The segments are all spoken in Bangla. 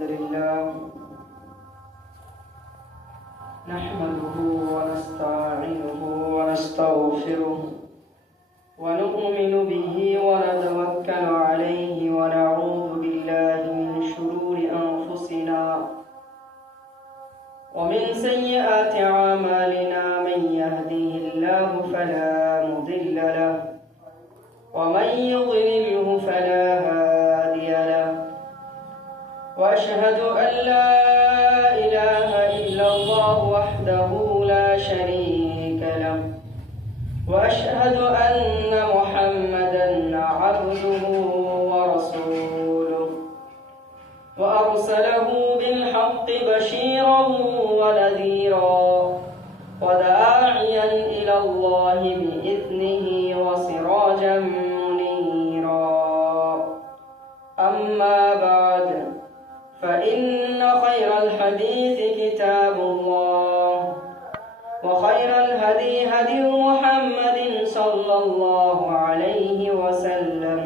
الحمد لله نحمده ونستعينه ونستغفره ونؤمن به ونتوكل عليه ونعوذ بالله من شرور أنفسنا ومن سيئات أعمالنا من يهده الله فلا مضل له ومن يضلله فلا هادي له وأشهد أن لا إله إلا الله وحده لا شريك له وأشهد أن محمدا عبده ورسوله وأرسله بالحق بشيرا ونذيرا وداعيا إلى الله بإذنه وسراجا منيرا أما بعد فإن خير الحديث كتاب الله وخير الهدي هدي محمد صلى الله عليه وسلم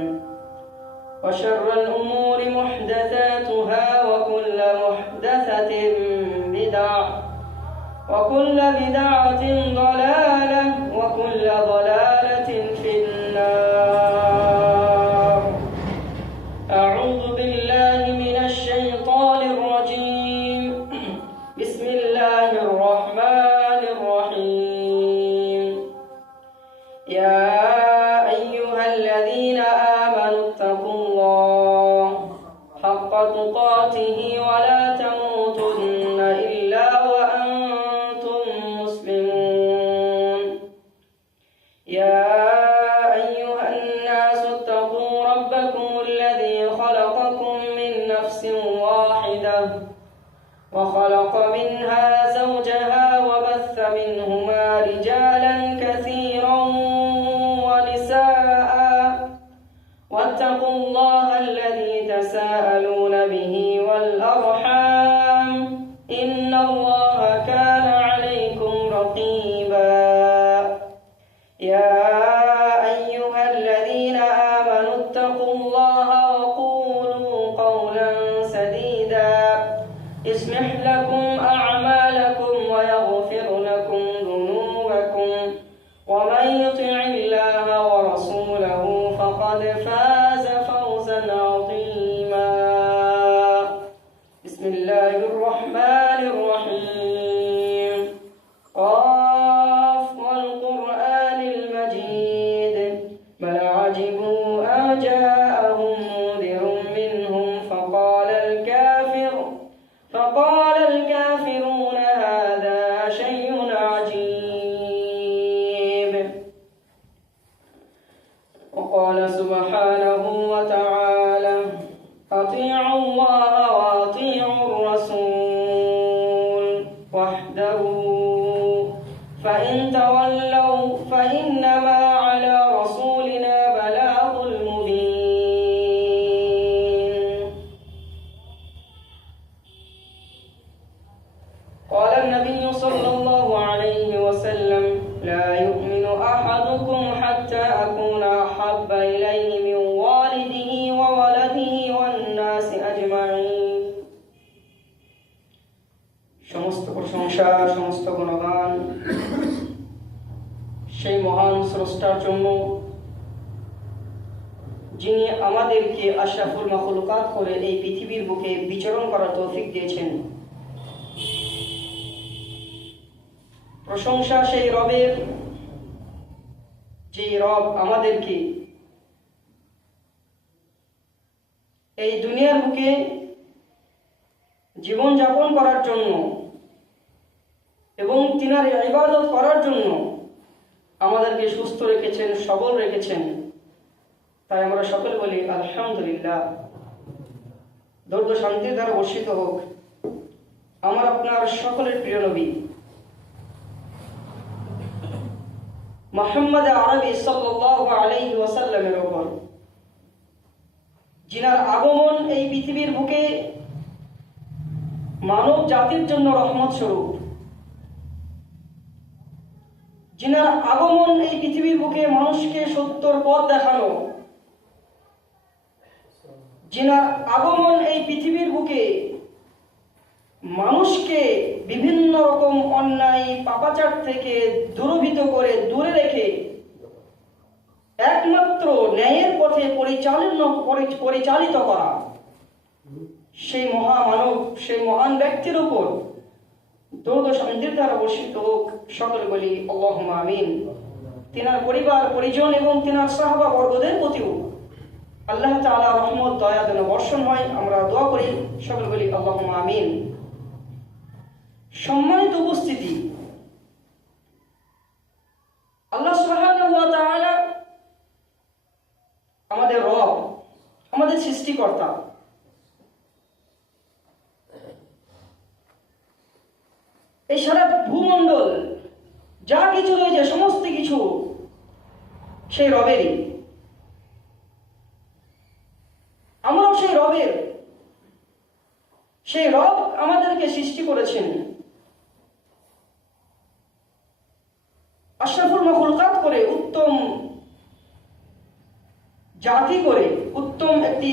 وشر الأمور محدثاتها وكل محدثة بدعة وكل بدعة ضلالة وكل ضلالة في النار. أعوذ بالله من الشيطان الرجيم. بسم الله الرحمن الرحيم. يا أيها الذين آمنوا اتقوا الله حق تقاته ولا تموتن إلا وأنتم مسلمون. يا أيها الناس اتقوا ربكم الذي خلقكم من نفس واحدة وخلق منها زوجها وبث منهما رجالا كثيرا ونساء واتقوا الله الذي تساءلون به والأرحام إن الله كان عليكم رقيبا. يا أيها الذين آمنوا اتقوا الله وقولوا قولا سديدا يصلح لكم أعمالكم ويغفر لكم ذنوبكم ومن يطع الله ورسوله فقد فاز فوزا عظيما. بسم الله الرحمن الرحيم. قاف والقرآن المجيد بل عجبوا أن جاءهم منذر منهم فقال الكافرون هذا شيء عجيب. وقال سبحانه وتعالى أطيعوا الله وأطيعوا الرسول واحذروا فإن تولوا فإنما على رسولنا بلاغ المبين. قال النبي صلى الله عليه وسلم لا يؤمن أحدكم حتى أكون أحب إليه من والده وولده والناس أجمعين. সমস্ত প্রশংসা সমস্ত গুণগান সেই মহান স্রষ্টার জন্য যিনি আমাদেরকে আশরাফুল মাখলুকাত করে এই পৃথিবীর বুকে বিচরণ করার তৌফিক দিয়েছেন। প্রশংসা সেই রবের যে রব আমাদেরকে এই দুনিয়ার বুকে জীবন যাপন করার জন্য এবং তিনার ইবাদত করার জন্য আমাদেরকে সুস্থ রেখেছেন, সবল রেখেছেন। তাই আমরা সকলে বলি আলহামদুলিল্লাহ। দরুদ ও শান্তির দ্বারা বর্ষিত হোক আমার আপনার সকলের প্রিয় নবী মুহাম্মদ আরবি সাল্লাল্লাহু আলাইহি ওয়াসাল্লামের উপর, যিনার আগমন এই পৃথিবীর বুকে মানব জাতির জন্য রহমত স্বরূপ, যিনার আগমন এই পৃথিবীর বুকে মানুষকে সত্যর পথ দেখানো, যিনার আগমন এই পৃথিবীর বুকে মানুষকে বিভিন্ন রকম অন্যায় পাপাচার থেকে দূরভীত করে দূরে রেখে একমাত্র ন্যায়ের পথে পরিচালিত করা, সেই মহামানব, সেই মহান ব্যক্তির উপর দরুদ ও শান্তির দ্বারা বর্ষিত হোক। সকলে বলি আল্লাহুম্মা আমিন। তিনার পরিবার পরিজন এবং তিনার সাহাবা বর্গদের প্রতিও আল্লাহ তাআলা রহমত দয়া যেন বর্ষণ হয়, আমরা দোয়া করি। সকলে বলি আল্লাহুম্মা আমিন। সম্মানিত উপস্থিতি, আল্লাহ সুবহানাহু ওয়া তাআলা আমাদের রব, আমাদের সৃষ্টিকর্তা। এই সারা ভূমণ্ডল যা কিছু রয়েছে সমস্ত কিছু সেই রবেরই। আমরাও সেই রবের। সেই রব আমাদেরকে সৃষ্টি করেছেন, আশরাফুল মাখলুকাত করে, উত্তম জাতি করে, উত্তম একটি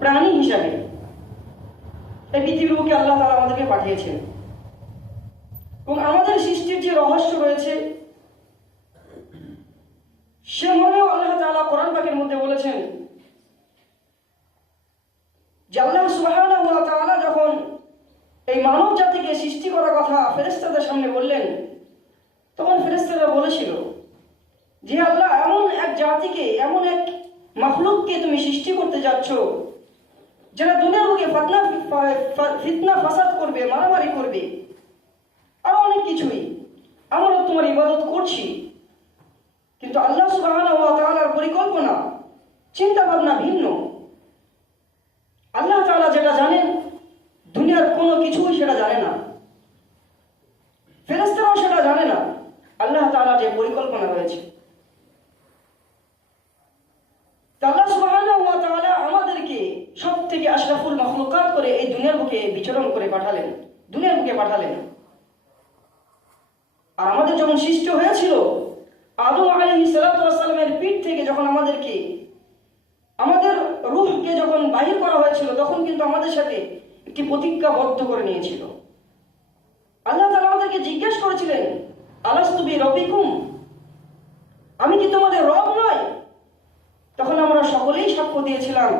প্রাণী হিসাবে এই পৃথিবীর বুকে আল্লাহ তাআলা আমাদেরকে পাঠিয়েছেন। এবং আমাদের সৃষ্টির যে রহস্য রয়েছে সে মর্মেও আল্লাহ তাআলা কোরআন পাকের মধ্যে বলেছেন যে আল্লাহ সুবহানাহু ওয়া তাআলা যখন এই মানব জাতিকে সৃষ্টি করার কথা ফেরেশতাদের সামনে বললেন, তখন ফেরেশতারা বলেছিল যে আল্লাহ, এমন এক জাতিকে, এমন এক মাখলুককে তুমি সৃষ্টি করতে যাচ্ছ যারা দুনিয়ার বুকে ফিতনা ফাসাদ করবে, মারামারি করবে, আরো অনেক কিছুই। আমরা তোমার ইবাদত করছি, কিন্তু আল্লাহ সুবহানাহু ওয়া তাআলার পরিকল্পনা, চিন্তা ভাবনা ভিন্ন। আল্লাহ তাআলা যেটা জানেন দুনিয়ার কোনো কিছুই সেটা জানে না, ফেরেশতারাও সেটা জানে না। আল্লাহ তাআলার যে পরিকল্পনা রয়েছে, আল্লাহ সুবহানাহু ওয়া তাআলা আমাদেরকে সবথেকে আশরাফুল মাখলুকাত করে এই দুনিয়ার বুকে বিচরণ করে পাঠালেন, দুনিয়ার বুকে পাঠালেন। আর আমাদের যখন সৃষ্টি হয়েছিল আদম আলাইহিস সালাতু ওয়াস সালামের পিঠ থেকে, যখন আমাদেরকে, আমাদের রূহকে যখন বাহির করা হয়েছিল, তখন কিন্তু আমাদের সাথে একটি প্রতিজ্ঞাবদ্ধ করে নিয়েছিল। আল্লাহ তাআলা আমাদেরকে জিজ্ঞেস করেছিলেন, আলাস্তু বিরব্বিকুম, আমি কি তোমাদের রব নয়? তখন আমরা সকলেই সাক্ষ্য দিয়েছিলাম।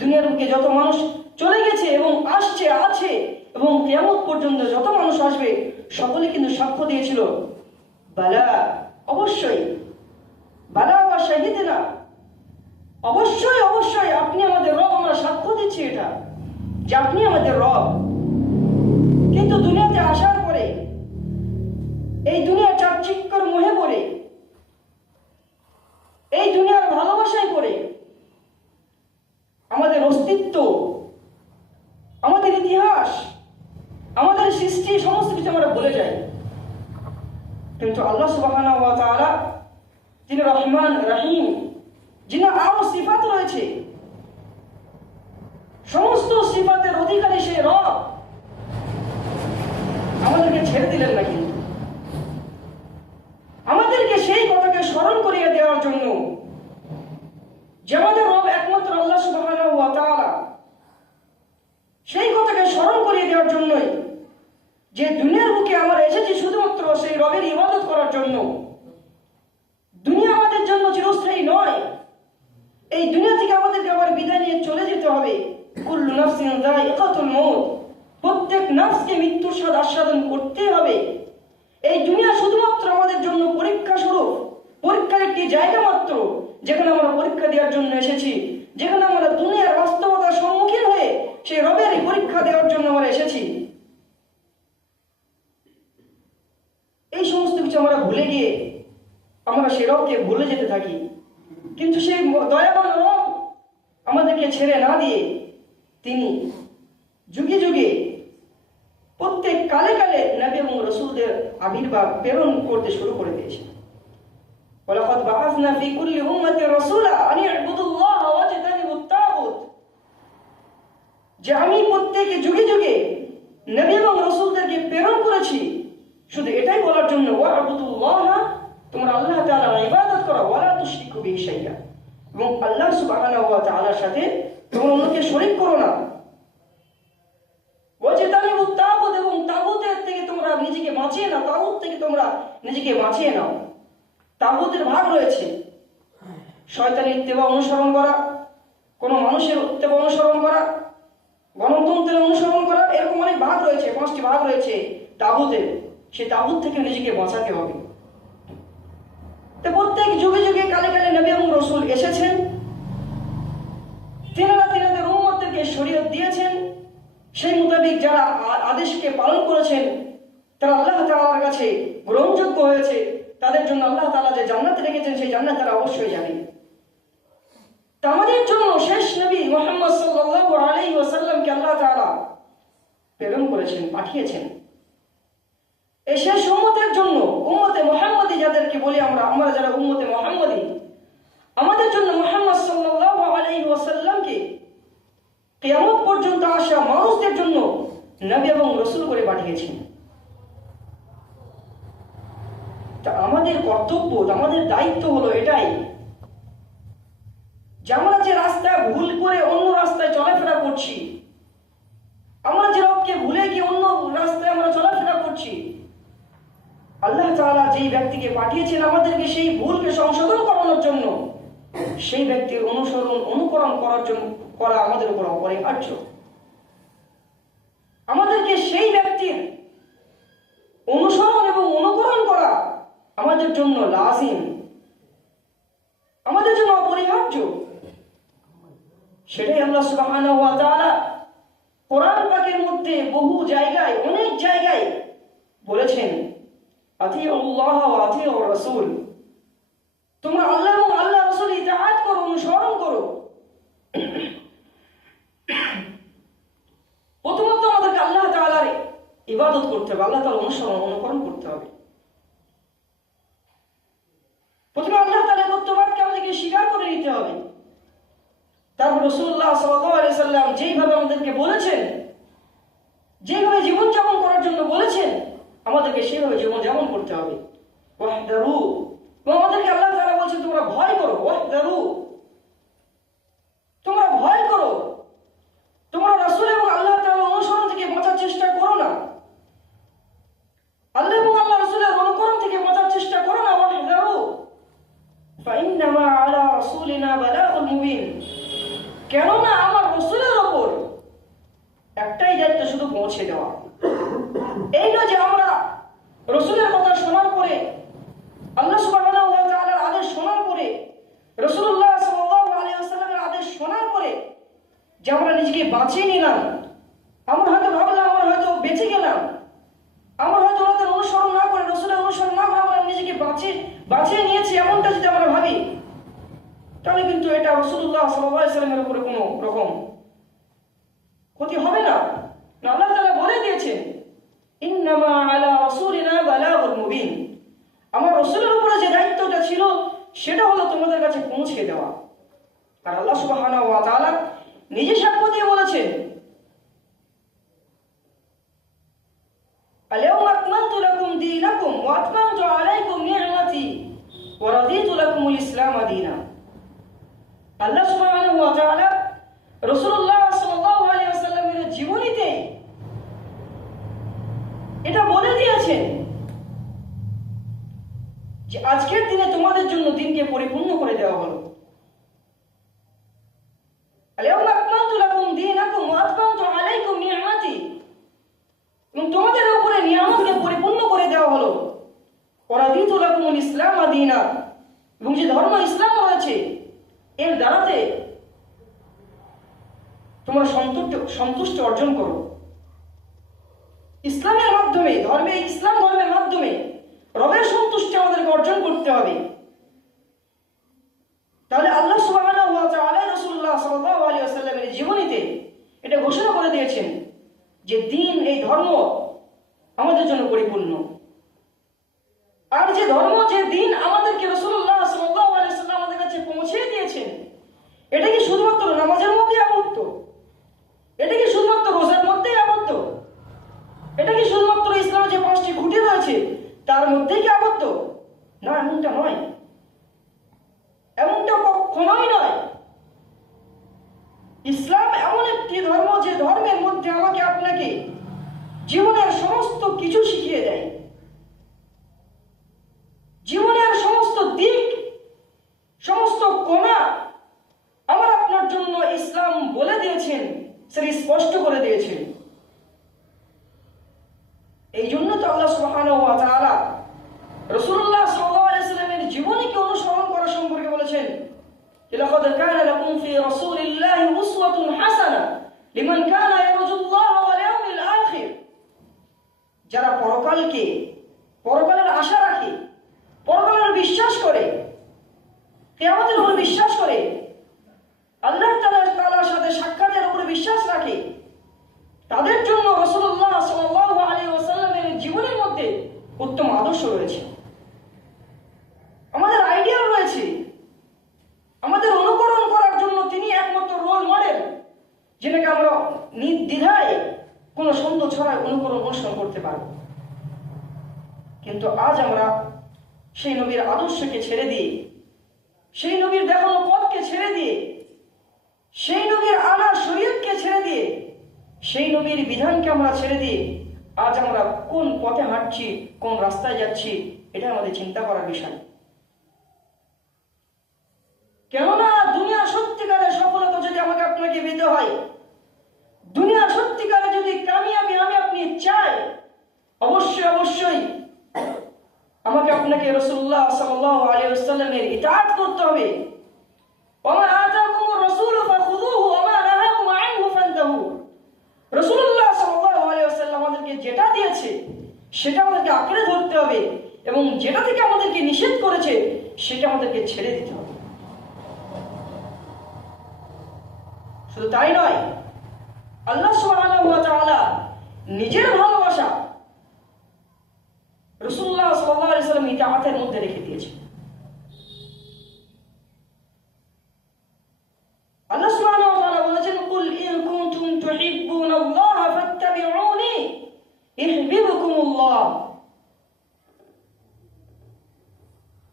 দুনিয়ার বুকে যত মানুষ চলে গেছে এবং আসছে, আছে এবং কিয়ামত পর্যন্ত যত মানুষ আসবে, সকলে কিন্তু সাক্ষ্য দিয়েছিল, বালা, অবশ্যই, বালা ওয়া শাহিদনা, অবশ্যই অবশ্যই আপনি আমাদের রব, আমরা সাক্ষ্য দিচ্ছি এটা যে আপনি আমাদের রব। কিন্তু দুনিয়াতে আসার পরে, এই দুনিয়ার চাকচিক্যর মোহে পড়ে, এই দুনিয়ার ভালোবাসায় পড়ে আমাদের অস্তিত্ব, আমাদের ইতিহাস, আমাদের সৃষ্টি, সমস্ত কিছু আমরা ভুলে যাই। কিন্তু আল্লাহ সুবহানাহু ওয়া তাআলা, যিনি রহমান রহিম, যিনি আরো সিফাত রয়েছে, সমস্ত সিফাতের অধিকারী সে রব, আমাদেরকে ছেড়ে দিলেন না। কিন্তু আমাদেরকে সেই কথাকে স্মরণ করিয়ে দেওয়ার জন্য যে আমাদের রব একমাত্র আল্লাহ সুবহানাহু ওয়া তাআলা, সেই কথাকে স্মরণ করিয়ে দেওয়ার জন্যই যে দুনিয়ার বুকে আমরা এসেছি শুধুমাত্র সেই রবের ইবাদত করার জন্য। দুনিয়া আমাদের জন্য চিরস্থায়ী নয়, এই দুনিয়া থেকে আমাদেরকে আবার বিদায় নিয়ে চলে যেতে হবে। কুল্লু নাফসিন যায়িকাতুল মউত, প্রত্যেক নফসকে মৃত্যুর স্বাদ আস্বাদন করতে হবে। এই দুনিয়া শুধুমাত্র আমাদের জন্য পরীক্ষা স্বরূপ, পরীক্ষার একটি জায়গা মাত্র, যেখানে আমরা পরীক্ষা দেওয়ার জন্য এসেছি, যেখানে আমরা দুনিয়ার বাস্তবতার সম্মুখীন হয়ে সেই রবের পরীক্ষা দেওয়ার জন্য আমরা এসেছি। এই সমস্ত কিছু আমরা ভুলে গিয়ে আমরা সেই রবকে ভুলে যেতে থাকি। কিন্তু সেই দয়াবান রব আমাদেরকে ছেড়ে না দিয়ে তিনি যুগে যুগে, প্রত্যেক কালে কালে নবী এবং রাসূলদের আবির্ভাব, প্রেরণ করতে শুরু করে দিয়েছেন। ওয়ালাকাদ বাআসনা ফি কুল্লি উম্মাতিন রাসূলা আন ইবুদুল্লাহ ওয়াজতানিবুত তাগুত, যে আমি প্রত্যেক যুগে যুগে নবী এবং রাসূলদেরকে প্রেরণ করেছি শুধু এটাই বলার জন্য, ওয়া'বুদুল্লাহ, তোমরা আল্লাহ তাআলার ইবাদত করো, ওয়ালা তুশরিকু বিহি শাইআ, এবং আল্লাহ সুবহানাহু ওয়া তাআলার সাথে তোমরা অন্যকে শরীক করো না। নিজেকে বাঁচিয়ে নাও। তাগুতের ভাগ রয়েছে, শয়তানের ইত্তেবা অনুসরণ করা, কোনো মানুষের ইত্তেবা অনুসরণ করা, গণতন্ত্রের অনুসরণ করা, এরকম অনেক ভাগ রয়েছে, 5টি ভাগ রয়েছে তাগুতের। সেই তাগুত থেকে নিজেকে বাঁচাতে হবে। তো প্রত্যেক যুগে যুগে কালে কালে নবী এবং রাসূল এসেছেন, তিনারা তিনাদের উম্মতদেরকে শরীয়ত দিয়েছেন, সেই মোতাবেক যারা আদেশকে পালন করেছেন তারা আল্লাহ তাআলার কাছে গ্রহণযোগ্য হয়েছে। তাদের জন্য আল্লাহ তাআলা যে জান্নাত রেখেছেন সেই জান্নাত তারা অবশ্যই জানে। তা আমাদের জন্য শেষ নবী মুহাম্মদ সাল্লাল্লাহু আলাইহি ওয়াসাল্লামকে আল্লাহ তাআলা প্রেরণ করেছেন, পাঠিয়েছেন। এই শেষ উম্মতের জন্য, উম্মতে মুহাম্মদী যাদেরকে বলি আমরা যারা উম্মতে মুহাম্মদী, আমাদের জন্য মুহাম্মদ সাল্লাল্লাহু আলাইহি ওয়াসাল্লামকে কিয়ামত পর্যন্ত আসা মানুষদের জন্য নবী এবং রাসূল করে পাঠিয়েছেন। তা আমাদের কর্তব্য, আমাদের দায়িত্ব হলো এটাই যে আমরা যে রাস্তায় ভুল করে অন্য রাস্তায় চলাফেরা করছি, আমরা যে রবকে ভুলে গিয়ে অন্য রাস্তায় আমরা চলাফেরা করছি, আল্লাহ তাআলা যেই ব্যক্তিকে পাঠিয়েছেন আমাদেরকে সেই ভুলকে সংশোধন করানোর জন্য, সেই ব্যক্তির অনুকরণ করা আমাদের উপর অপরিহার্য। আমাদেরকে সেই ব্যক্তির অনুসরণ এবং অনুকরণ করা আমাদের জন্য লাজিম, আমাদের জন্য অপরিহার্য। সেটাই আল্লাহ সুবহানাহু ওয়া তাআলা কোরআন পাকের মধ্যে বহু জায়গায়, অনেক জায়গায় বলেছেন, আতিউল্লাহ ওয়া আতিউর রাসূল, তোমরা আল্লাহ এবং আল্লাহ রাসূলের ইতাআত করো, অনুসরণ করো। প্রথমত আমাদেরকে আল্লাহ তাআলার ইবাদত করতে হবে, আল্লাহ তাআলার অনুকরণ করতে হবে। প্রথমে আল্লাহ তাআলার কর্তব্যকে আমাদেরকে স্বীকার করে নিতে হবে। তারপর রাসূলুল্লাহ সাল্লাল্লাহু আলাইহি সাল্লাম যেইভাবে আমাদেরকে বলেছেন, যেভাবে জীবনযাপন করার জন্য বলেছেন, আমাদেরকে সেভাবে জীবনযাপন করতে হবে। ওয়াহদারু, আমাদেরকে আল্লাহ তাআলা বলছেন তোমরা ভয় করো। ওয়াহদারু, তোমরা ভয় করো, তোমরা রাসূল এবং আল্লাহ তাআলার অনুসরণ থেকে বাঁচার চেষ্টা করো না, আল্লাহ এবং আল্লাহ রাসূলের অনুকরণ থেকে বাঁচার চেষ্টা করো না। ওয়াহদারু ফাইন্নামা আলা রাসূলিনা বালাগুল মুবিন, কেননা আমার রাসূলের উপর একটাই দায়িত্ব, শুধু পৌঁছে দেওয়া। এই নয় যে আমরা রাসূলের কথা শোনার পরে, আল্লাহ সুবহানাহু ওয়া তাআলার আদেশ শোনার পরে, রাসূলুল্লাহ সাল্লাল্লাহু আলাইহি ওয়াসাল্লামের আদেশ শোনার পরে যে আমরা নিজেকে বাঁচিয়ে নিলাম, আমরা হয়তো ভাবলাম আমরা হয়তো বেঁচে গেলাম, আমরা হয়তো ওনাদের অনুসরণ না করে, রাসূলের অনুসরণ না করে আমরা নিজেকে বাঁচিয়ে নিয়েছি, এমনটা যদি আমরা ভাবি, তাহলে কিন্তু এটা রাসূলুল্লাহ সাল্লাল্লাহু আলাইহি ওয়াসাল্লামের উপরে কোনো রকম ক্ষতি হবে না। আল্লাহ তাআলা বলে দিয়েছেন, ইন্নামা আলা রাসূলিনা বালাগুল মুবিন, আমার রাসূলের উপরে যে দায়িত্বটা ছিল সেটা হলো তোমাদের কাছে পৌঁছে দেওয়া। আর আল্লাহ সুবহানাহু ওয়া তাআলা নিজে সাক্ষ্য দিয়ে বলেছেন, আল-ইয়াওমা আকমালতু লাকুম দীনাকুম ওয়া আতমামতু আলাইকুম নি'মাতি ওয়া রাদিতু লাকুমুল ইসলাম দীনা। আল্লাহ সুবহানাহু ওয়া তাআলা রাসূলুল্লাহ সাল্লাল্লাহু আলাইহি ওয়াসাল্লামের জীবনীতে এটা বলে দিয়েছেন যে আজকের দিনে তোমাদের জন্য দিনকে পরিপূর্ণ করে দেওয়া হলো। আল-ইয়াওমা আকমালতু লাকুম দীনাকুম ওয়া আতমামতু আলাইকুম নি'মাতি, এবং তোমাদের উপরে নিয়ামতকে পরিপূর্ণ করে দেওয়া হলো। ওয়া রাদিতু লাকুমুল ইসলাম দীনা, এবং যে ধর্ম ইসলাম রয়েছে এর দ্বারাতে তোমরা সন্তুষ্ট অর্জন করো। ইসলামের মাধ্যমে, ইসলাম ধর্মের মাধ্যমে রবের সন্তুষ্টি আমাদেরকে অর্জন করতে হবে। তাহলে আল্লাহ সুবহানাহু ওয়া তাআলা রাসূলুল্লাহ সাল্লাল্লাহু আলাইহি ওয়াসাল্লামের জীবনীতে এটা ঘোষণা করে দিয়েছেন যে দ্বীন, এই ধর্ম আমাদের জন্য পরিপূর্ণ। আর যে ধর্ম, যে দ্বীন আমাদেরকে রাসূলুল্লাহ সাল্লাল্লাহু আলাইহি ওয়াসাল্লাম আমাদের কাছে পৌঁছে দিয়েছেন, এটা কি শুধুমাত্র নামাজের মধ্যে আবদ্ধ? এটা কি শুধুমাত্র রোজার মধ্যে আবদ্ধ? এটা কি শুধুমাত্র ইসলামের যে 5টি খুঁটি রয়েছে তার মধ্যেই কি আবদ্ধ? না, এমনটা নয়, এমনটা কখনোই নয়। ইসলাম এমন একটি ধর্ম যে ধর্মের মধ্যে আমাকে আপনাকে জীবনের সমস্ত কিছু শিখিয়ে দেয়। দিয়েছেন, সেটা স্পষ্ট করে দিয়েছেন। এই জন্য তো আল্লাহ সুবহানাহু ওয়া তাআলা রাসূলুল্লাহ সাল্লাল্লাহু আলাইহি ওয়াসাল্লামের জীবনীকে অনুসরণ করা সম্পর্কে বলেছেন, লাকাদ কানা লাকুম ফি রাসূলিল্লাহি উসওয়াতুন হাসানাহ লিমান কানা ইয়ারজুল্লাহ ওয়াল ইয়াউমিল আখির। যারা পরকালের আশা রাখে, পরকালের বিশ্বাস করে, কিয়ামতের উপর বিশ্বাস করে, আল্লাহ তাআলার সাথে সাক্ষাতের উপর বিশ্বাস রাখে, তাদের জন্য রাসূলুল্লাহ সাল্লাল্লাহু আলাইহি ওয়াসাল্লামের জীবনের মধ্যে উত্তম আদর্শ রয়েছে, আমাদের আইডিয়াল রয়েছে, আমাদের অনুকরণ করার জন্য তিনি একমাত্র রোল মডেল, যেটাকে আমরা নির্দ্বিধায় কোনো সন্দেহ ছাড়াই অনুসরণ করতে পারব। কিন্তু আজ আমরা সেই নবীর আদর্শকে ছেড়ে দিয়ে, সেই নবীর দেখানো পথকে ছেড়ে দিয়ে, সেই নবীর আনা শরীয়তকে ছেড়ে দিয়ে, সেই নবীর বিধানকে আমরা ছেড়ে দিয়ে আজ আমরা কোন পথে হাঁটছি, কোন রাস্তায় যাচ্ছি, এটা আমাদের চিন্তা করার বিষয়। কেননা দুনিয়ার সত্যিকারের সফলতা যদি আমাকে আপনাকে পেতে হয়, দুনিয়ার সত্যিকারে যদি কামিয়াবি আমি আপনি চাই, অবশ্যই আমাকে আপনাকে রাসূলুল্লাহ সাল্লাল্লাহু আলাইহি ওয়াসাল্লামের ইতাআত করতে হবে। ওয়া আতাকুমুর রাসূলু ফাখুযুহু ওয়া মা নাহাকুম আনহু ফান্তাহু। রাসূলুল্লাহ সাল্লাল্লাহু আলাইহি ওয়াসাল্লাম আমাদেরকে যেটা দিয়েছে সেটা আমাদেরকে আঁকড়ে ধরতে হবে, এবং যেটা থেকে আমাদেরকে নিষেধ করেছে সেটা আমাদেরকে ছেড়ে দিতে হবে। শুধু তাই নয়, আল্লাহ সুবহানাহু ওয়া তাআলা নিজের ভালোবাসা রাসূলুল্লাহ সাল্লাল্লাহু আলাইহি ওয়াসাল্লাম ইতাআতের মধ্যে রেখে দিয়েছেন। আল্লাহ সুবহানাহু ওয়া তাআলা বলেছেন, কুল ইন কুনতুম তুহিব্বুনাল্লাহ ফাত্তাবিউনি ইহবিবকুমুল্লাহ।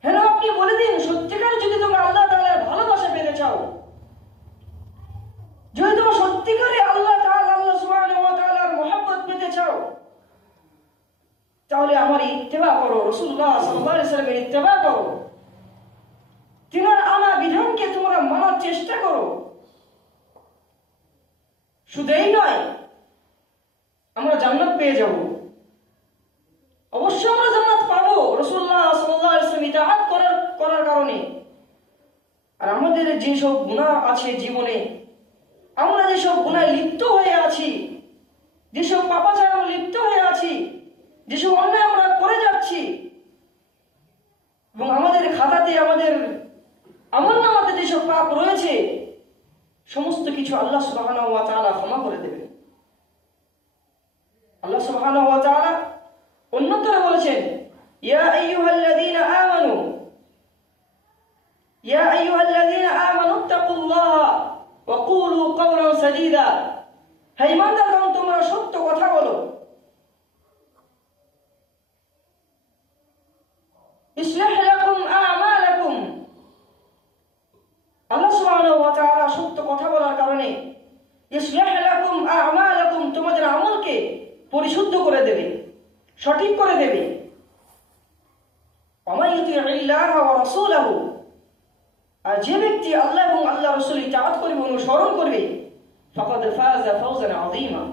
হ্যালো, আপনি বলে দিন, সত্যিকার যদি তোমরা আল্লাহ তাআলার ভালোবাসা পেতে চাও, যদি তোমরা সত্যিকারে আল্লাহ সুবহানাহু ওয়া তাআলার মহব্বত পেতে চাও, তাহলে আমার ইত্তেবা করো, রাসূলুল্লাহ সাল্লাল্লাহু আলাইহি ওয়াসাল্লামের ইত্তেবা করো, তিনার আনা বিধানকে তোমরা মানার চেষ্টা করো। শুধু এই নয়, আমরা জান্নাত পেয়ে যাব, অবশ্যই আমরা জান্নাত পাবো রাসূলুল্লাহ সাল্লাল্লাহু আলাইহি ওয়াসাল্লাম ইতাআত করার কারণে। আর আমাদের যেসব গুনাহ আছে জীবনে, আমরা যেসব গুনাহে লিপ্ত হয়ে আছি, যেসব পাপাচারে আমরা লিপ্ত হয়ে আছি, যেসব অন্যায় আমরা করে যাচ্ছি, এবং আমাদের খাতাতে, আমাদের আমলনামাতে যেসব পাপ রয়েছে, সমস্ত কিছু আল্লাহ সুবহানাহু ওয়া তাআলা ক্ষমা করে দেবেন। আল্লাহ সুবহানাহু ওয়া তাআলা অন্যত্র বলেছেন, ইয়া আইয়ুহাল্লাযীনা আমানু তাকুল্লাহা ওয়া কুলু কাওলান সাদীদা। হে ঈমানদারগণ, তোমরা সত্য কথা বলো, ইসলাহ লাকুম আ'মালাকুম। আল্লাহ সুবহানাহু ওয়া তাআলা সত্য কথা বলার কারণে ইসলাহ লাকুম আ'মালাকুম, তোমাদের আমলকে পরিশুদ্ধ করে দেবে, সঠিক করে দেবে। ওয়া মান ইউতি'ইল্লাহ ওয়া রাসূলাহু, আর যে ব্যক্তি আল্লাহ এবং আল্লাহর রাসূলের ইতাআত করবে, অনুসরণ করবে, ফাকাদ ফাযা ফাওজান আযীমা,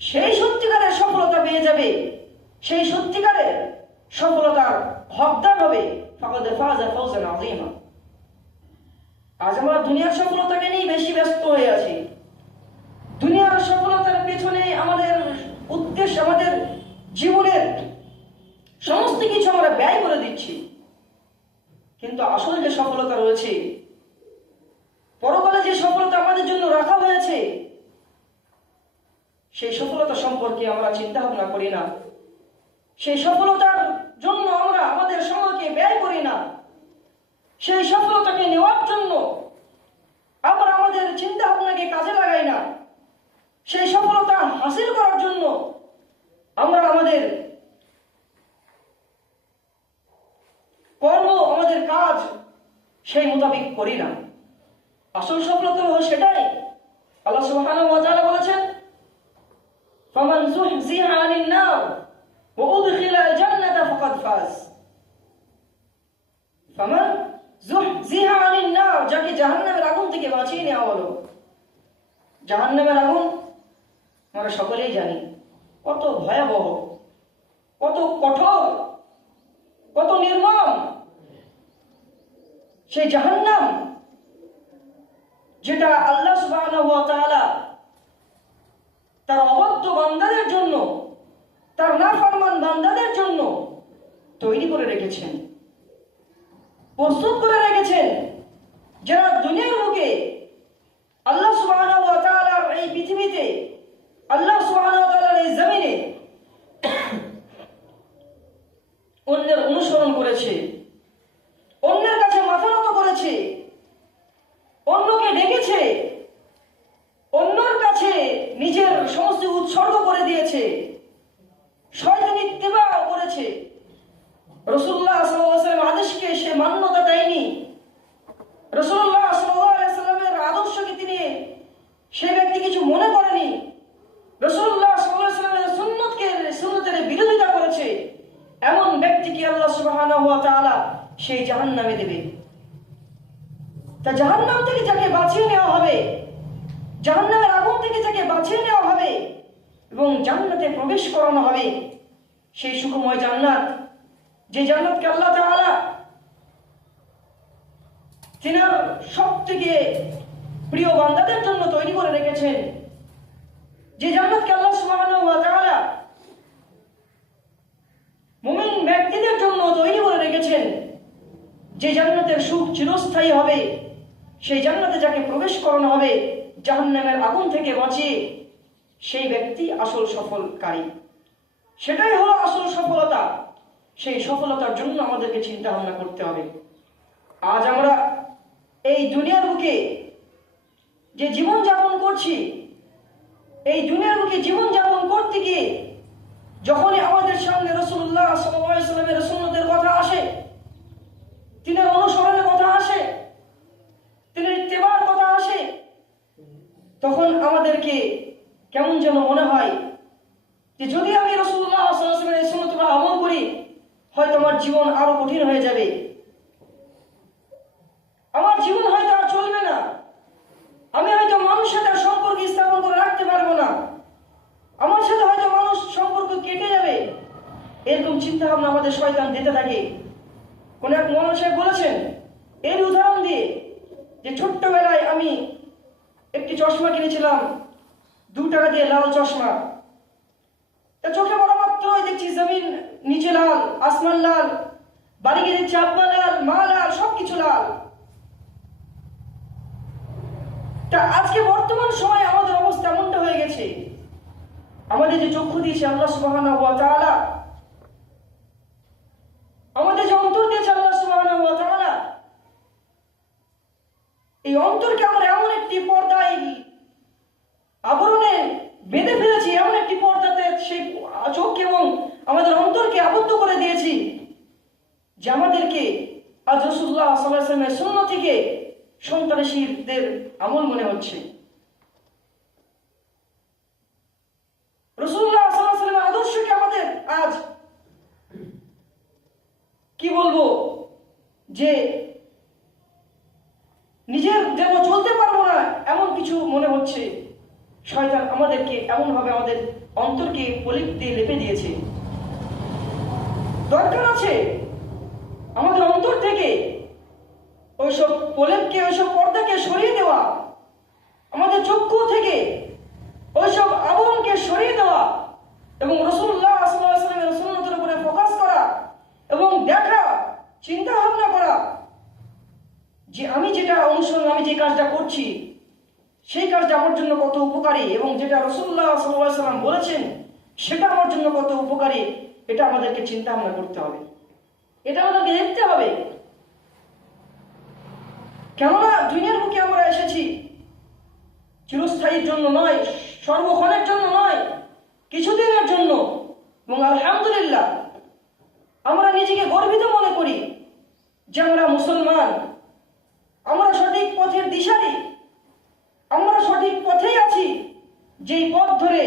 সেই সত্যিকারের সফলতা পেয়ে যাবে, সেই সত্যিকারের সফলতার হকদার হবে। ফাকাদ ফাযা ফাওজান আযীমা। আজ আমরা দুনিয়ার সফলতাকে নিয়ে বেশি ব্যস্ত হয়ে আছি, দুনিয়ার সফলতার পেছনে আমাদের উদ্দেশ্য, আমাদের জীবনের সমস্ত কিছু আমরা ব্যয় করে দিচ্ছি। কিন্তু আসলে যে সফলতা রয়েছে, পরকালে যে সফলতা আমাদের জন্য রাখা হয়েছে, সেই সফলতা সম্পর্কে আমরা চিন্তা ভাবনা করি না, সেই সফলতার জন্য আমরা আমাদের সময়কে ব্যয় করি না, সেই সফলতাকে নেওয়ার জন্য আমরা আমাদের চিন্তা ভাবনাকে কাজে লাগাই না, সেই সফলতা হাসিল করার জন্য আমরা আমাদের কর্ম, আমাদের কাজ সেই মোতাবেক করি না। আসল সফলতা হলো সেটাই। আল্লাহ সুবহানাহু ওয়া তাআলা বলেছেন, ফামান যুহজিহা আনিন নার ওয়া উদখিলাল জান্নাতা ফাকাদ ফাজ। ফামান যুহজিহা আনিন নার, যাকে জাহান্নামের আগুন থেকে বাঁচিয়ে নেওয়া হলো, জাহান্নামের আগুন আমরা সকলেই জানি কত ভয়াবহ, কত কঠোর, কত নির্মম। সেই জাহান্নাম যেটা আল্লাহ সুবহানাহু ওয়া তাআলা তার অবাধ্য বান্দাদের জন্য, তার নাফরমান বান্দাদের জন্য তৈরি করে রেখেছেন, প্রস্তুত করে রেখেছেন, যারা দুনিয়ার বুকে আল্লাহ সুবহানাহু ওয়া তাআলার এই পৃথিবীতে, আল্লাহ সুবহানাহু ওয়া তাআলার এই জমিনে অন্যের অনুসরণ করেছে, অন্যের কাছে মাথা নত করেছে, অন্যকে ডেকেছে, অন্যর কাছে নিজের সমস্ত উৎসর্গ করে দিয়েছে, শয়তানি ইত্তেবা করেছে, রাসূলুল্লাহ সাল্লাল্লাহু আলাইহি ওয়াসাল্লামের আদেশকে সে মান্যতা দেয়নি, রাসূলুল্লাহ সাল্লাল্লাহু আলাইহি ওয়াসাল্লামের আদর্শকে তিনি সে ব্যক্তি কিছু মনে করেনি, রাসূলুল্লাহ সাল্লাল্লাহু আলাইহি ওয়াসাল্লামের সুন্নতের বিরোধিতা করেছে, এমন ব্যক্তিকে আল্লাহ সুবহানাহু ওয়া তাআলা সেই জাহান্নামে দেবে। তা জাহান্নাম থেকে যাকে বাঁচিয়ে নেওয়া হবে, জাহান্নামের আগুন থেকে যাকে বাঁচিয়ে নেওয়া হবে এবং জান্নাতে প্রবেশ করানো হবে, সেই সুখময় জান্নাত, যে জান্নাতকে আল্লাহ তাআলা তিনার সবথেকে প্রিয় বান্দাদের জন্য তৈরি করে রেখেছেন, যে জান্নাতকে আল্লাহ সুবহানাহু ওয়া তাআলা মুমিন ব্যক্তিদের জন্য তৈরি করে রেখেছেন, যে জান্নাতের সুখ চিরস্থায়ী হবে, সেই জান্নাতে যাকে প্রবেশ করানো হবে জাহান্নামের আগুন থেকে বাঁচিয়ে, সেই ব্যক্তি আসল সফলকারী। সেটাই হলো আসল সফলতা। সেই সফলতার জন্য আমাদেরকে চিন্তা ভাবনা করতে হবে। আজ আমরা এই দুনিয়ার বুকে যে জীবন যাপন করছি, এই দুনিয়ার বুকে জীবন যাপন করতে গিয়ে যখনই আমাদের সামনে রাসূলুল্লাহ সাল্লাল্লাহু আলাইহি ওয়াসাল্লামের সুন্নতের কথা আসে, তিনার অনুসরণের কথা আসে, তিনার ইত্তেবার কথা আসে, তখন আমাদেরকে কেমন যেন মনে হয় যে যদি আমি রাসূলুল্লাহ সাল্লাল্লাহু আলাইহি ওয়াসাল্লামের সুন্নতটা আমল করি, হয়তো আমার জীবন আরো কঠিন হয়ে যাবে, আমার জীবন হয়তো আর চলবে না, আমি হয়তো মানুষের সাথে সম্পর্ক স্থাপন করে রাখতে পারবো না, আমার সাথে হয়তো মানুষ সম্পর্ক কেটে যাবে। এরকম চিন্তা ভাবনা আমাদের শয়তান দিতে থাকে। কোন এক মৌলানা সাহেব বলেছেন এর উদাহরণ দিয়ে, যে ছোট্টবেলায় আমি একটি চশমা কিনেছিলাম, 2 টাকা দিয়ে, লাল চশমা। তা চোখে পড়া মাত্রই দেখছি জমিন নিচে লাল, আসমান লাল, বাড়ি গিয়ে দেখছি আব্বা লাল, মা লাল, সবকিছু লাল। তা আজকে বর্তমান সময়ে আমাদের অবস্থা এমনটা হয়ে গেছে, আমাদের যে চক্ষু দিয়েছে আল্লাহ সুবহানাহু ওয়া তাআলা, আমাদের যে অন্তর দিয়েছে আল্লাহ সুবহানাহু ওয়া তাআলা, এই অন্তরকে আমরা এমন একটি পর্দায় আবরণে বেঁধে ফেলেছি, এমন একটি পর্দাতে সেই চোখ এবং আমাদের অন্তরকে আবদ্ধ করে দিয়েছি যে আমাদেরকে আজ রাসূলুল্লাহ সাল্লাল্লাহু আলাইহি ওয়াসাল্লামের সুন্নাত থেকে সন্ত্রাসীদের আমল মনে হচ্ছে। রাসূলুল্লাহ সাল্লাল্লাহু আলাইহি ওয়াসাল্লামের আদর্শকে আমাদের আজ কি বলবো যে নিজের যেন চলতে পারবো না এমন কিছু মনে হচ্ছে। শয়তান আমাদেরকে এমন ভাবে আমাদের অন্তরকে পলিপ দিয়ে লেপে দিয়েছে। দরকার আছে আমাদের অন্তর থেকে ওইসব পলেপকে, ওইসব পর্দাকে সরিয়ে দেওয়া, আমাদের চক্ষু থেকে ওইসব আবরণকে সরিয়ে দেওয়া এবং রাসূলুল্লাহ সাল্লাল্লাহু আলাইহি ওয়াসাল্লামের সুন্নতের উপরে ফোকাস করা এবং দেখা, চিন্তা ভাবনা করা যে আমি যেটা অনুসরণ, আমি যে কাজটা করছি সেই কাজটা আমার জন্য কত উপকারী এবং যেটা রাসূলুল্লাহ সাল্লাল্লাহু আলাইহি ওয়াসাল্লাম বলেছেন সেটা আমার জন্য কত উপকারী, এটা আমাদেরকে চিন্তা ভাবনা করতে হবে, এটা আমাদেরকে দেখতে হবে। কেননা দুনিয়ার বুকে আমরা এসেছি চিরস্থায়ীর জন্য নয়, সর্বক্ষণের জন্য নয়, কিছুদিনের জন্য। এবং আলহামদুলিল্লাহ আমরা নিজেকে গর্বিত মনে করি যে আমরা মুসলমান, আমরা সঠিক পথের দিশারি, আমরা সঠিক পথেই আছি। যেই পথ ধরে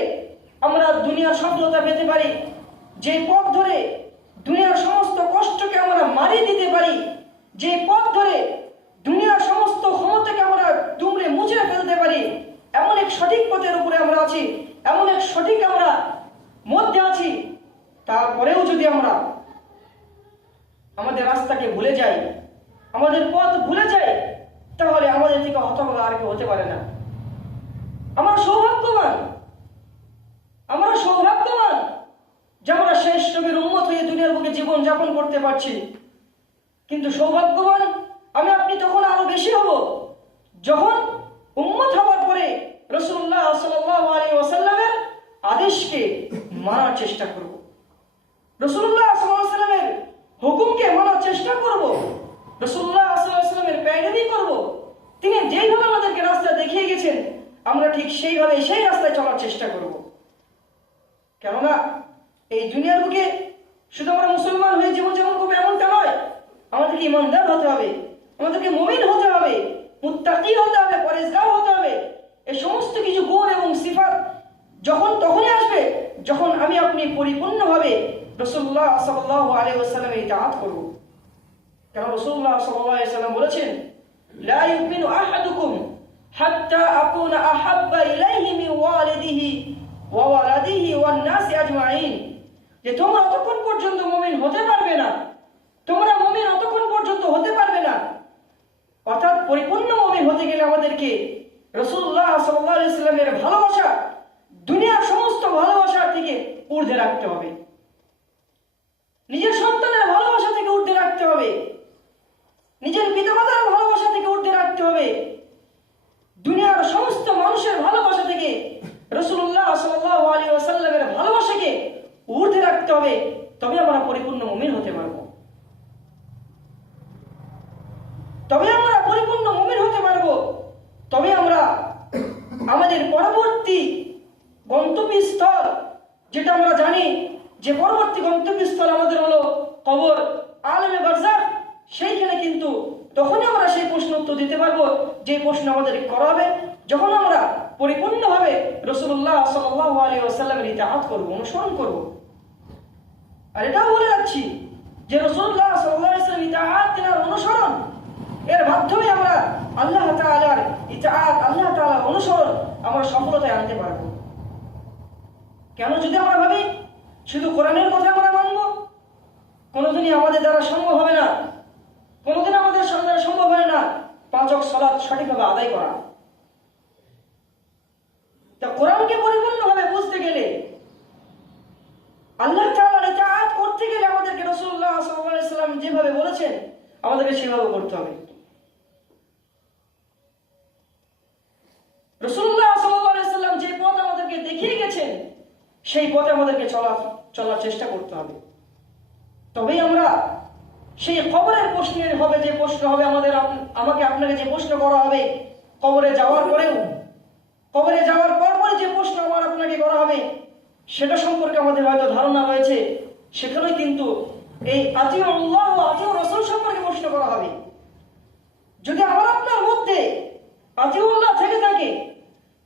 আমরা দুনিয়ার সফলতা পেতে পারি, যেই পথ ধরে দুনিয়ার সমস্ত কষ্টকে আমরা মারিয়ে দিতে পারি, যে পথ ধরে দুনিয়ার সমস্ত ক্ষমতাকে আমরা দুমড়ে মুচড়ে ফেলতে পারি, এমন এক সঠিক সঠিক পথের উপরে আমরা আছি, এমন এক সঠিক আমরা মধ্যে আছি, তারপরেও যদি আমরা আমাদের রাস্তাকে ভুলে যাই, আমাদের পথ ভুলে যাই, তাহলে আমাদের থেকে হতভাগা আর কেউ হতে পারে না। আমরা সৌভাগ্যবান যে আমরা শেষ নবীর উম্মত হয়ে দুনিয়ার বুকে জীবন যাপন করতে পারছি। কিন্তু সৌভাগ্যবান আমি আপনি তখন আরো বেশি হব যখন উম্মত হওয়ার পরে রাসূলুল্লাহ সাল্লাল্লাহু আলাইহি ওয়াসাল্লামের আদেশকে মানার চেষ্টা করব, রাসূলুল্লাহ সাল্লাল্লাহু আলাইহি ওয়াসাল্লামের হুকুমকে মানার চেষ্টা করব, রাসূলুল্লাহ সাল্লাল্লাহু আলাইহি ওয়াসাল্লামের পেরোনি করব। তিনি যেইভাবে আমাদেরকে রাস্তা দেখিয়ে গেছেন আমরা ঠিক সেইভাবে সেই রাস্তায় চলার চেষ্টা করব। কেননা এই দুনিয়ার বুকে শুধু আমরা মুসলমান হয়ে জীবনযাপন করবো এমনটা নয়, আমাদেরকে ইমানদার হতে হবে, আমাদেরকে মুমিন হতে হবে, মুত্তাকি হতে হবে, পরেজগার হতে হবে। এই সমস্ত কিছু গুণ এবং সিফাত তখনই আসবে যখন আমি আপনি পরিপূর্ণভাবে রাসূলুল্লাহ সাল্লাল্লাহু আলাইহি ওয়াসাল্লামের ইতাআত করব। কারণ রাসূলুল্লাহ সাল্লাল্লাহু আলাইহি ওয়াসাল্লাম বলেছেন, লা ইউমিনু আহাদুকুম হাত্তা আকুনা আহাব্বা ইলাইহি মিন ওয়ালিদিহি ওয়া ওয়ালাদিহি ওয়ান নাসি আজমাইন, যে তোমরা ততক্ষণ পর্যন্ত মুমিন হতে পারবে না, তোমরা মুমিন ততক্ষণ পর্যন্ত হতে পারবে না। অর্থাৎ পরিপূর্ণ মুমিন হতে গেলে আমাদেরকে রাসূলুল্লাহ সাল্লাল্লাহু আলাইহি ওয়াসাল্লামের ভালোবাসা দুনিয়ার সমস্ত ভালোবাসার থেকে ঊর্ধ্বে রাখতে হবে, নিজের সন্তানের ভালোবাসা থেকে ঊর্ধ্বে রাখতে হবে, নিজের পিতামাতার ভালোবাসা থেকে ঊর্ধ্বে রাখতে হবে, দুনিয়ার সমস্ত মানুষের ভালোবাসা থেকে রাসূলুল্লাহ সাল্লাল্লাহু আলাইহি ওয়াসাল্লামের ভালোবাসাকে ঊর্ধ্বে রাখতে হবে। তবে আমরা পরিপূর্ণ মুমিন হতে পারবো, তবে আমরা পরিপূর্ণ মুমিন হতে পারবো, তবে আমরা আমাদের পরবর্তী গন্তব্যস্থল, যেটা আমরা জানি যে পরবর্তী গন্তব্যস্থল আমাদের হলো কবর, আলেমে বারজাখ, সেইখানে কিন্তু তখনই আমরা সেই প্রশ্ন উত্তর দিতে পারবো যে প্রশ্ন আমাদের করা হবে যখন আমরা পরিপূর্ণভাবে রাসূলুল্লাহ সাল্লাল্লাহু আলাইহি ওয়াসাল্লামের ইতাআত করব, অনুসরণ করব। আর এটাও বলে রাখছি যে রাসূলুল্লাহ সাল্লাল্লাহু আলাইহি ওয়াসাল্লামের ইতাআত, তিনার অনুসরণ, এর মাধ্যমে আমরা আল্লাহ তাআলার ইতাআত, আল্লাহ তাআলার অনুসরণ আমরা সফলতায় আনতে পারব। কেন? যদি আমরা ভাবি শুধু কোরআনের কথা আমরা মানব, কোনোদিনই আমাদের দ্বারা সম্ভব হবে না, কোনোদিন আমাদের দ্বারা সম্ভব হয় না 5 ওয়াক্ত সালাত সঠিকভাবে আদায় করা। তা কোরআনকে পরিপূর্ণভাবে বুঝতে গেলে, আল্লাহ তাআলার ইতাআত করতে গেলে আমাদেরকে রাসূলুল্লাহ সাল্লাল্লাহু আলাইহি ওয়াসাল্লাম যেভাবে বলেছেন আমাদেরকে সেভাবে করতে হবে। রাসূলুল্লাহ সাল্লাল্লাহু আলাইহি ওয়াসাল্লাম যে পথ আমাদেরকে দেখিয়ে গেছেন সেই পথে আমাদেরকে চলার চেষ্টা করতে হবে। তবেই আমরা সেই কবরের প্রশ্নের হবে, যে প্রশ্ন হবে আমাকে আপনাকে যে প্রশ্ন করা হবে কবরে যাওয়ার পরেও, কবরে যাওয়ার পর যে প্রশ্ন আমার আপনাকে করা হবে সেটা সম্পর্কে আমাদের হয়তো ধারণা রয়েছে, সেখানে কিন্তু এই আতিউ আল্লাহ ও আতিউ রাসূল সম্পর্কে প্রশ্ন করা হবে। যদি আমার আপনার মধ্যে আতিউ আল্লাহ থেকে থাকে,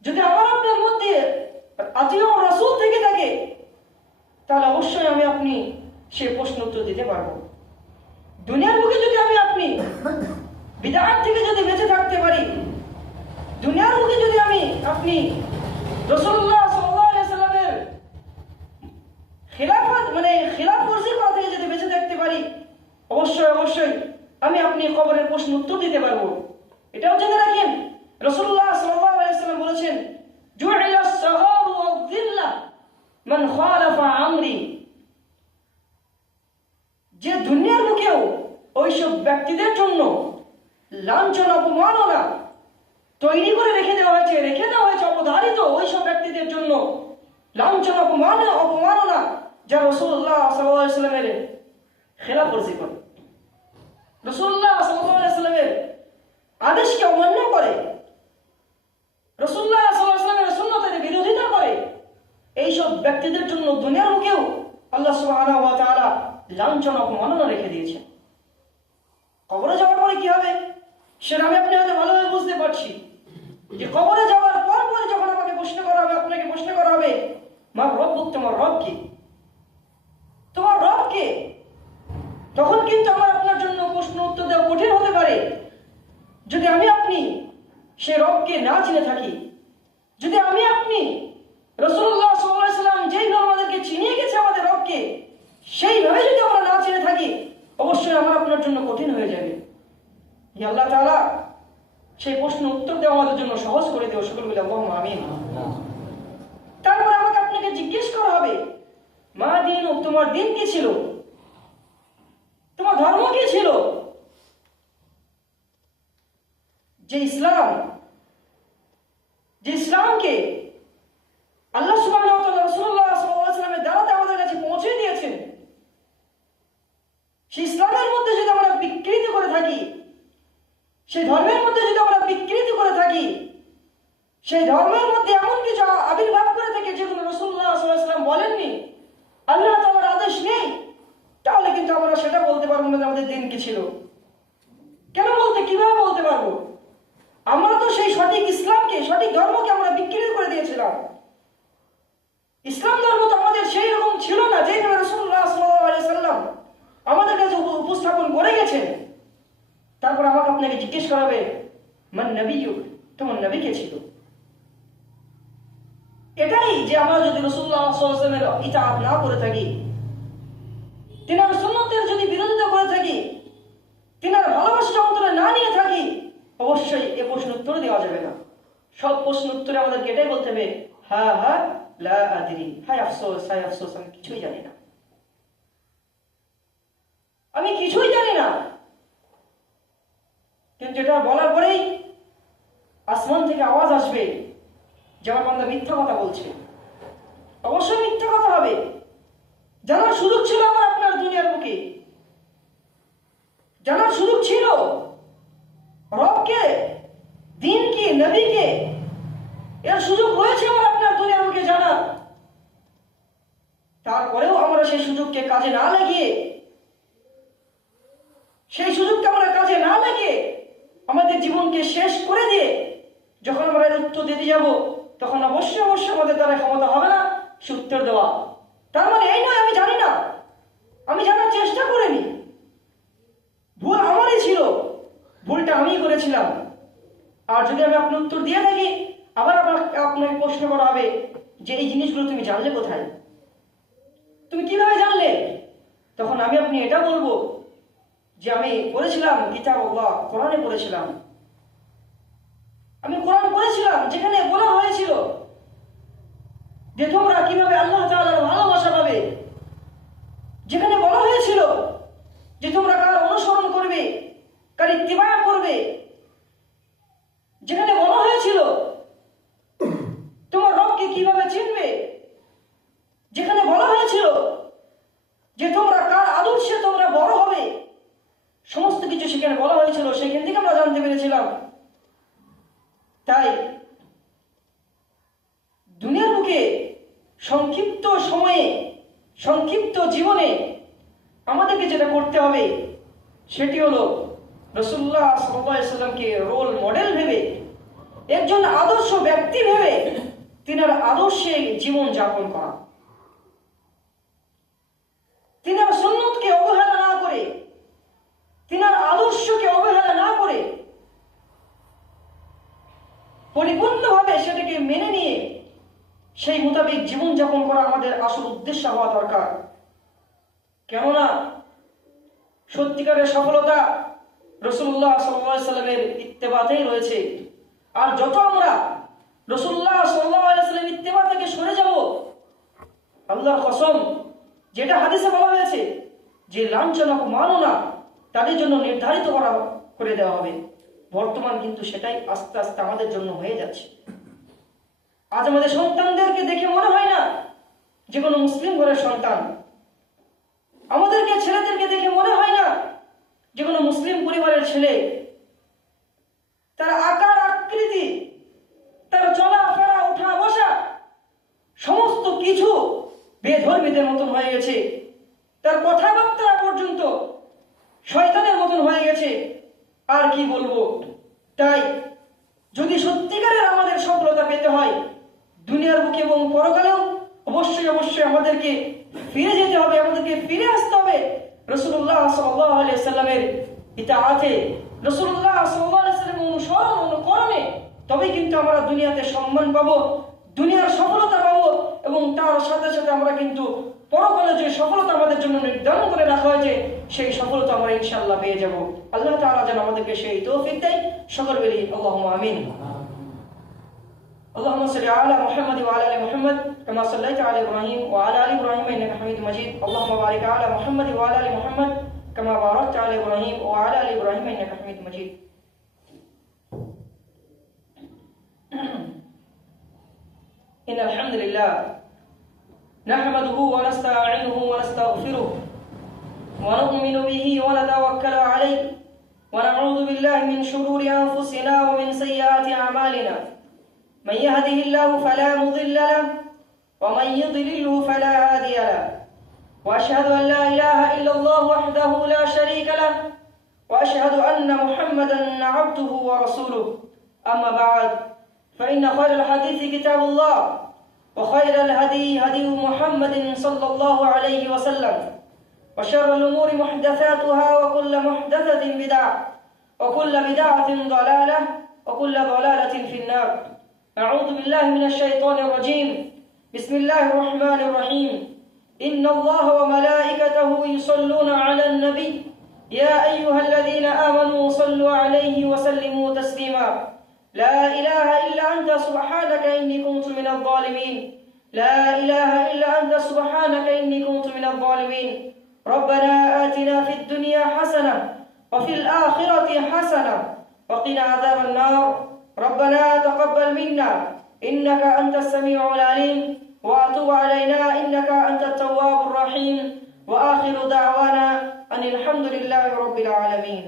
যদি আমার আপনার মধ্যে আতিউ রাসূল থেকে থাকে, তাহলে অবশ্যই আমি আপনি সে প্রশ্ন উত্তর দিতে পারবো। দুনিয়ার বুকে যদি আমি আপনি বিদআত থেকে যদি বেঁচে থাকতে পারি, দুনিয়ার বুকে যদি আমি আপনি রাসূলুল্লাহ সাল্লাল্লাহু আলাইহি ওয়াসাল্লামের খিলাফবর্জি করা থেকে যদি বেঁচে থাকতে পারি, অবশ্যই আমি আপনি কবরের প্রশ্ন উত্তর দিতে পারবো। এটাও জেনে রাখেন, রাসূলুল্লাহ সাল্লাল্লাহু আলাইহি ওয়াসাল্লাম বলেছেন, জুইলাস সাগারু ওয়ায-যিল্লা মান খালাফা আমরি, যে দুনিয়ার বুকেও ওইসব ব্যক্তিদের জন্য লাঞ্ছনা অপমাননা তৈরি করে রেখে দেওয়া হয়েছে অবধারিত ওইসব ব্যক্তিদের জন্য লাঞ্ছনা অপমাননা যারা রাসূলুল্লাহ সাল্লাল্লাহু আলাইহি ওয়াসাল্লামের খেলাফবর্জি করে, রাসূলুল্লাহ সাল্লাল্লাহু আলাইহি ওয়াসাল্লামের আদেশকে অমান্য করে, রাসূলুল্লাহ সাল্লাল্লাহু আলাইহি ওয়াসাল্লামের সুন্নতের বিরোধিতা করে, এইসব ব্যক্তিদের জন্য দুনিয়ার বুকেও আল্লাহ সুবহানাহু ওয়া তাআলা লাঞ্ছনা অপমাননা রেখে দিয়েছেন। কবরে যাওয়ার পরে কি হবে সেটা আমি আপনি হয়তো ভালোভাবে বুঝতে পারছি, যে কবরে যাওয়ার পর যখন আমাকে প্রশ্ন করা হবে, আপনাকে প্রশ্ন করা হবে, মা রব্বুক, তোমার রব কি, তোমার রব কে, তখন কিন্তু আমার আপনার জন্য প্রশ্ন উত্তর দেওয়া কঠিন হতে পারে যদি আমি আপনি সে রবকে না চিনে থাকি, যদি আমি হে আল্লাহ তাআলা সেই প্রশ্ন উত্তর দেওয়া আমাদের জন্য সহজ করে দিও, সকল বলে আল্লাহুম্মা আমিন। তারপরে আমাকে আপনাকে জিজ্ঞেস করা হবে, মা দিন, তোমার দিন কি ছিল, তোমার ধর্ম কি ছিল? যে ইসলামকে আল্লাহ সুবহানাহু ওয়া তাআলা রাসূলুল্লাহ সাল্লাল্লাহু আলাইহি ওয়াসাল্লামের দ্বারা আমাদের কাছে পৌঁছে দিয়েছেন, সেই ইসলামের মধ্যে যদি আমরা বিকৃতি করে থাকি, সেই ধর্মের মধ্যে যদি আমরা বিকৃতি করে থাকি, সেই ধর্মের মধ্যে এমন কিছু আবির্ভাব করে থাকি যেগুলো রাসূলুল্লাহ সাল্লাল্লাহু আলাইহি ওয়াসাল্লাম বলেননি, আল্লাহ তাআলার আদেশ নেই, তাহলে কিন্তু আমরা সেটা বলতে পারবো না যে আমাদের দিন কি ছিল। কিভাবে বলতে পারবো? আমরা তো সেই সঠিক ইসলামকে, সঠিক ধর্মকে আমরা বিকৃতি করে দিয়েছিলাম। ইসলাম ধর্ম তো আমাদের সেই রকম ছিল না যেভাবে রাসূলুল্লাহ সাল্লাল্লাহু আলাইহি ওয়াসাল্লাম আমাদের কাছে উপস্থাপন করে গেছেন। তারপর আমাকে আপনাকে জিজ্ঞেস করা হবে, মান নবিয়্যুক, তোমার নবী কে ছিল? এটাই যে আমরা যদি রাসূলুল্লাহ সাল্লাল্লাহু আলাইহি ওয়াসাল্লামের ইতাআত না করে থাকি, তিনার সুন্নতের যদি বিরোধিতা করে থাকি, তিনার ভালোবাসা অন্তরে না নিয়ে থাকি, অবশ্যই এ প্রশ্ন উত্তর দেওয়া যাবে না। সব প্রশ্ন উত্তরে আমাদেরকে এটাই বলতে হবে, হ্যাঁ হ্যাঁ লা আদরি, হায় আফসোস, হায় আফসোস, আমি কিছুই জানি না, আমি কিছুই জানি না। কিন্তু এটা বলার পরেই আসমান থেকে আওয়াজ আসবে যে আমার বান্দা মিথ্যা কথা বলছে। অবশ্যই মিথ্যা কথা হবে। জানার সুযোগ ছিল আমার আপনার দুনিয়ার বুকে, জানার সুযোগ ছিল রবকে, দ্বীনকে, নবীকে, এর সুযোগ রয়েছে আমার আপনার দুনিয়ার বুকে জানার। তারপরেও আমরা সেই সুযোগকে কাজে না লাগিয়ে, সেই সুযোগকে আমরা কাজে না লাগিয়ে আমাদের জীবনকে শেষ করে দিয়ে যখন আমরা এর উত্তর দিতে যাব, তখন অবশ্যই আমাদের দ্বারা ক্ষমতা হবে না সে উত্তর দেওয়া। তার মানে এই নয় আমি জানি না, আমি জানার চেষ্টা করিনি, ভুল আমারই ছিল, ভুলটা আমিই করেছিলাম। আর যদি আমি আপনার উত্তর দিয়ে থাকি, আবার আপনাকে প্রশ্ন করা হবে যে এই জিনিসগুলো তুমি জানলে কোথায়, তুমি কিভাবে জানলে? তখন আপনি এটা বলবো যে আমি পড়েছিলাম কিতাবুল্লাহ, কোরআনে পড়েছিলাম, আমি কোরআন পড়েছিলাম যেখানে বলা হয়েছিল যে তোমরা কিভাবে আল্লাহ তাআলার ভালোবাসা পাবে, যেখানে বলা হয়েছিল যে তোমরা কার অনুসরণ করবে, কার ইত্তিবা করবে, যেখানে বলা হয়েছিল তোমার রবকে কিভাবে চিনবে, যেখানে বলা হয়েছিল যে তোমরা কার আদর্শে তোমরা বড় হবে, সমস্ত কিছু সেখানে বলা হয়েছিল। সেখান থেকে আমরা জানতে পেরেছিলাম। তাই দুনিয়ার বুকে সংক্ষিপ্ত সময়ে, সংক্ষিপ্ত জীবনে আমাদেরকে যেটা করতে হবে সেটি হলো রাসূলুল্লাহ সাল্লাল্লাহু আলাইহি ওয়াসাল্লামকে রোল মডেল ভেবে, একজন আদর্শ ব্যক্তি ভেবে তিনার আদর্শে জীবন যাপন করা, তিনার সুন্নতকে অবহেলা না করে, তিনার আদর্শকে অবহেলা না করে পরিপূর্ণভাবে সেটাকে মেনে নিয়ে সেই মোতাবেক জীবন যাপন করা আমাদের আসল উদ্দেশ্য হওয়া দরকার। কেননা সত্যিকারের সফলতা রাসূলুল্লাহ সাল্লাল্লাহু আলাইহি ওয়াসাল্লামের ইত্তেবাতেই রয়েছে। আর যত আমরা রাসূলুল্লাহ সাল্লাল্লাহু আলাইহি ওয়াসাল্লামের ইত্তেবা থেকে সরে যাব, আল্লাহর কসম, যেটা হাদিসে বলা হয়েছে যে লাঞ্ছনা মাননা তাদের জন্য নির্ধারিত করে দেওয়া হবে, বর্তমান কিন্তু সেটাই আস্তে আস্তে আমাদের জন্য হয়ে যাচ্ছে। আজ আমাদের সন্তানদেরকে দেখে মনে হয় না যে কোনো মুসলিম ঘরের সন্তান, আমাদেরকে ছেলেদেরকে দেখে মনে হয় না যে কোনো মুসলিম পরিবারের ছেলে। তার আকার আকৃতি, তার চলাফেরা, ওঠা বসা, সমস্ত কিছু বেধর্মীদের মতন হয়ে গেছে। তার কথাবার্তা পর্যন্ত শয়তানের মতন হয়ে গেছে। আর কি বলবো? তাই যদি সত্যিকারের আমাদের সফলতা পেতে হয় দুনিয়ার বুকে এবং পরকালেও, অবশ্যই আমাদেরকে ফিরে যেতে হবে, আমাদেরকে ফিরে আসতে হবে রাসূলুল্লাহ সাল্লাল্লাহু আলাইহি ওয়াসাল্লামের ইতাআতে, রাসূলুল্লাহ সাল্লাল্লাহু আলাইহি ওয়াসাল্লামের অনুসরণ অনুকরণে। তবেই কিন্তু আমরা দুনিয়াতে সম্মান পাবো, দুনিয়ার সফলতা পাবো এবং তার সাথে সাথে আমরা কিন্তু পরকালে যে সফলতা আমাদের জন্য নির্ধারণ করে রাখা হয়েছে সেই সফলতা আমরা ইনশাআল্লাহ পেয়ে যাব। আল্লাহ তাআলা যেন আমাদেরকে সেই তৌফিক দেয়। সকল বলি আল্লাহুম্মা আমিন। اللهم صل على محمد وعلى ال محمد كما صليت على ابراهيم وعلى ال ابراهيم انك حميد مجيد. اللهم بارك على محمد وعلى ال محمد كما باركت على ابراهيم وعلى ال ابراهيم انك حميد مجيد. ان الحمد لله نحمده ونستعينه ونستغفره ونؤمن به ونتوكل عليه ونعوذ بالله من شرور انفسنا ومن سيئات اعمالنا. من يهده الله فلا مضل له ومن يضلله فلا هادي له. واشهد ان لا اله الا الله وحده لا شريك له واشهد ان محمدا عبده ورسوله. اما بعد فان خير الحديث كتاب الله وخير الهدي هدي محمد صلى الله عليه وسلم وشر الامور محدثاتها وكل محدثة بدعة وكل بدعة ضلالة وكل ضلالة في النار. أعوذ بالله من الشيطان الرجيم. بسم الله الرحمن الرحيم. إن الله وملائكته يصلون على النبي يا أيها الذين آمنوا صلوا عليه وسلموا تسليما. لا إله إلا أنت سبحانك إني كنت من الظالمين. لا إله إلا أنت سبحانك إني كنت من الظالمين. ربنا آتنا في الدنيا حسنة وفي الآخرة حسنة وقنا عذاب النار. ربنا تقبل منا إنك أنت السميع العليم وأتوب علينا إنك أنت التواب الرحيم. وآخر دعوانا أن الحمد لله رب العالمين.